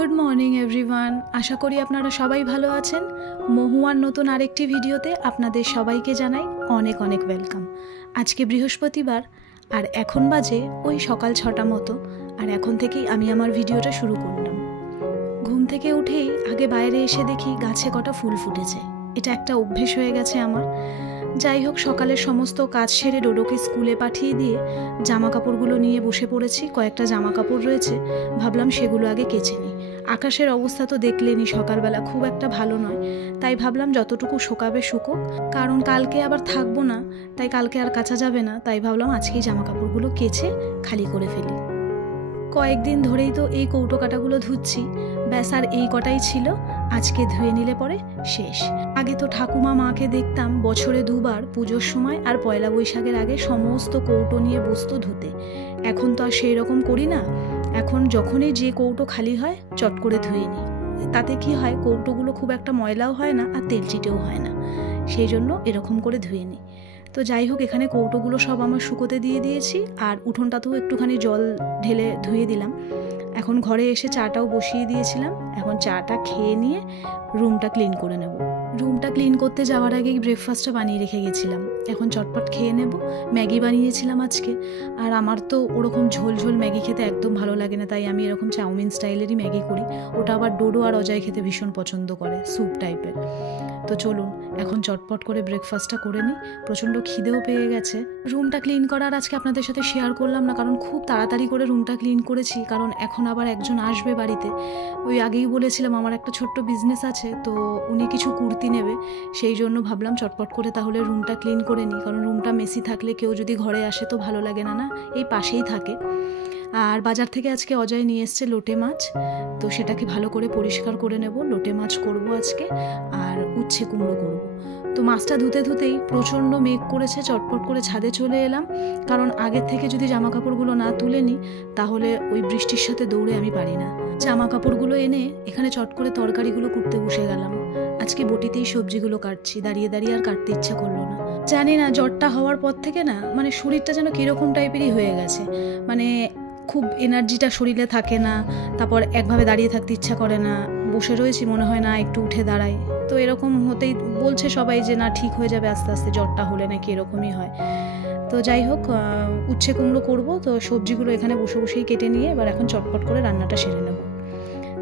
Good morning everyone. আশা করি আপনারা সবাই ভালো আছেন। মহুয়ার নতুন আরেকটি ভিডিওতে আপনাদের সবাইকে জানাই অনেক অনেক ওয়েলকাম। আজকে বৃহস্পতিবার আর এখন বাজে ওই সকাল 6টা মতো, আর এখন থেকেই আমি আমার ভিডিওটা শুরু করলাম। ঘুম থেকে উঠেই আগে বাইরে এসে দেখি গাছে কটা ফুল ফুটেছে। এটা একটা অভ্যেস হয়ে গেছে আমার। যাই হোক, সকালের সমস্ত কাজ সেরে ডোডোকে স্কুলে পাঠিয়ে দিয়ে জামা কাপড়গুলো নিয়ে বসে পড়েছি। কয়েকটা জামা কাপড় রয়েছে, ভাবলাম সেগুলো আগে কেচে নিই। আকাশের অবস্থা তো দেখলেনি, সকালবেলা খুব একটা ভালো নয়, তাই ভাবলাম যতটুকু শোকাবে শুকোক, কারণ কালকে আবার থাকবো না, তাই কালকে আর কাচা যাবে না। তাই ভাবলাম আজকেই জামা কাপড়গুলো কেচে খালি করে ফেলি। কয়েকদিন ধরেই তো এই কৌটো কাটাগুলো ধুচ্ছি, ব্যাস আর এই কটাই ছিল, আজকে ধুয়ে নিলে পরে শেষ। আগে তো ঠাকুমা মাকে দেখতাম বছরে দুবার, পুজোর সময় আর পয়লা বৈশাখের আগে সমস্ত কৌটো নিয়ে বসতো ধুতে। এখন তো আর সেই রকম করি না। এখন যখনই যে কৌটো খালি হয় চট করে ধুয়ে নিই। তাতে কি হয়, কৌটোগুলো খুব একটা ময়লাও হয় না আর তেল চিটেও হয় না, সেই জন্য এরকম করে ধুয়ে নিই। তো যাই হোক, এখানে কৌটোগুলো সব আমার শুকোতে দিয়ে দিয়েছি, আর উঠোনটাতেও একটুখানি জল ঢেলে ধুয়ে দিলাম। এখন ঘরে এসে চাটাও বসিয়ে দিয়েছিলাম। এখন চাটা খেয়ে নিয়ে রুমটা ক্লিন করে নেব। রুমটা ক্লিন করতে যাওয়ার আগেই ব্রেকফাস্টটা বানিয়ে রেখে গেছিলাম, এখন চটপট খেয়ে নেব। ম্যাগি বানিয়েছিলাম আজকে, আর আমার তো ওরকম ঝোল ঝোল ম্যাগি খেতে একদম ভালো লাগে না, তাই আমি এরকম চাউমিন স্টাইলেরই ম্যাগি করি। ওটা আবার ডোডো আর অজয় খেতে ভীষণ পছন্দ করে, স্যুপ টাইপের। তো চলুন এখন চটপট করে ব্রেকফাস্টটা করে নিই, প্রচণ্ড খিদেও পেয়ে গেছে। রুমটা ক্লিন করার আজকে আপনাদের সাথে শেয়ার করলাম না, কারণ খুব তাড়াতাড়ি করে রুমটা ক্লিন করেছি, কারণ এখন আবার একজন আসবে বাড়িতে। ওই আগেই বলেছিলাম আমার একটা ছোট্ট বিজনেস আছে, তো উনি কিছু কুর্তি নেবে, সেই জন্য ভাবলাম চটপট করে তাহলে রুমটা ক্লিন করে নিই, কারণ রুমটা মেসি থাকলে কেউ যদি ঘরে আসে তো ভালো লাগে না, না এই পাশেই থাকে। আর বাজার থেকে আজকে অজয় নিয়ে এসছে লোটে মাছ, তো সেটাকে ভালো করে পরিষ্কার করে নেব। লোটে মাছ করব আজকে, আর উচ্ছে কুমড়ো করব। তো মাছটা ধুতে ধুতেই প্রচণ্ড মেঘ করেছে, চটপট করে ছাদে চলে এলাম, কারণ আগের থেকে যদি জামা কাপড়গুলো না তুলে নিই তাহলে ওই বৃষ্টির সাথে দৌড়ে আমি পারি না। জামা কাপড়গুলো এনে এখানে চট করে তরকারিগুলো কুটতে বসে গেলাম। আজকে বটিতেই সবজিগুলো কাটছি, দাঁড়িয়ে দাঁড়িয়ে আর কাটতে ইচ্ছা করলো না। জানি না, জ্বরটা হওয়ার পর থেকে না মানে শরীরটা যেন কীরকম টাইপেরই হয়ে গেছে, মানে খুব এনার্জিটা শরীরে থাকে না, তারপর একভাবে দাঁড়িয়ে থাকতে ইচ্ছা করে না, বসে রয়েছি মনে হয় না একটু উঠে দাঁড়াই। তো এরকম হতেই বলছে সবাই যে না ঠিক হয়ে যাবে আস্তে আস্তে, জ্বরটা হলে নাকি এরকমই হয়। তো যাই হোক, উচ্ছে কুমড়ো করবো, তো সবজিগুলো এখানে বসে বসেই কেটে নিয়ে এবার এখন চটপট করে রান্নাটা সেরে নেব।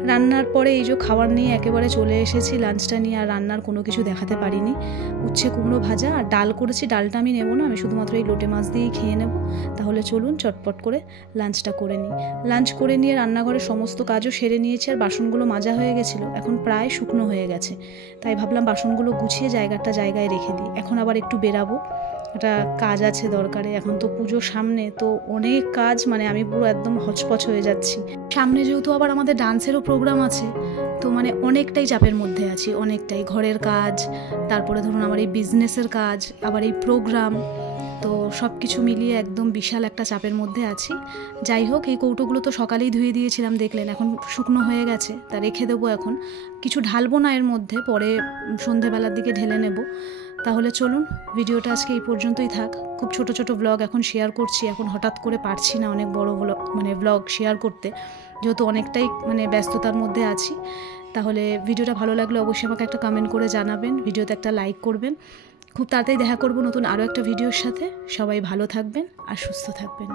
রান্নার পরে এই যে খাবার নিয়ে একেবারে চলে এসেছি, লাঞ্চটা নিয়ে, আর রান্নার কোনো কিছু দেখাতে পারিনি। উচ্ছে কুমড়ো ভাজা আর ডাল করেছি, ডালটা আমি নেব না, আমি শুধুমাত্র এই লোটে মাছ দিয়েই খেয়ে নেব। তাহলে চলুন চটপট করে লাঞ্চটা করে নিই। লাঞ্চ করে নিয়ে রান্নাঘরের সমস্ত কাজও সেরে নিয়েছি, আর বাসনগুলো মাজা হয়ে গেছিলো, এখন প্রায় শুকনো হয়ে গেছে, তাই ভাবলাম বাসনগুলো গুছিয়ে জায়গায় রেখে দিই। এখন আবার একটু বেরাবো, একটা কাজ আছে দরকারে। এখন তো পুজোর সামনে, তো অনেক কাজ, মানে আমি পুরো একদম হচপচ হয়ে যাচ্ছি। সামনে যেহেতু আবার আমাদের ডান্সেরও প্রোগ্রাম আছে, তো মানে অনেকটাই চাপের মধ্যে আছি, অনেকটাই। ঘরের কাজ, তারপরে ধরুন আমার এই বিজনেসের কাজ, আবার এই প্রোগ্রাম, তো সব কিছু মিলিয়ে একদম বিশাল একটা চাপের মধ্যে আছি। যাই হোক, এই কৌটোগুলো তো সকালেই ধুয়ে দিয়েছিলাম দেখলেন, এখন শুকনো হয়ে গেছে, তা রেখে দেবো। এখন কিছু ঢালবো না এর মধ্যে, পরে সন্ধেবেলার দিকে ঢেলে নেব। তাহলে চলুন, ভিডিওটা আজকে এই পর্যন্তই থাক। খুব ছোট ছোট ব্লগ এখন শেয়ার করছি, এখন হঠাৎ করে পারছি না অনেক বড় ব্লগ শেয়ার করতে, যেহেতু অনেকটাই মানে ব্যস্ততার মধ্যে আছি। তাহলে ভিডিওটা ভালো লাগলে অবশ্যই আমাকে একটা কমেন্ট করে জানাবেন, ভিডিওতে একটা লাইক করবেন। খুব তাড়াতাড়ি দেখা করব নতুন আরও একটা ভিডিওর সাথে। সবাই ভালো থাকবেন আর সুস্থ থাকবেন।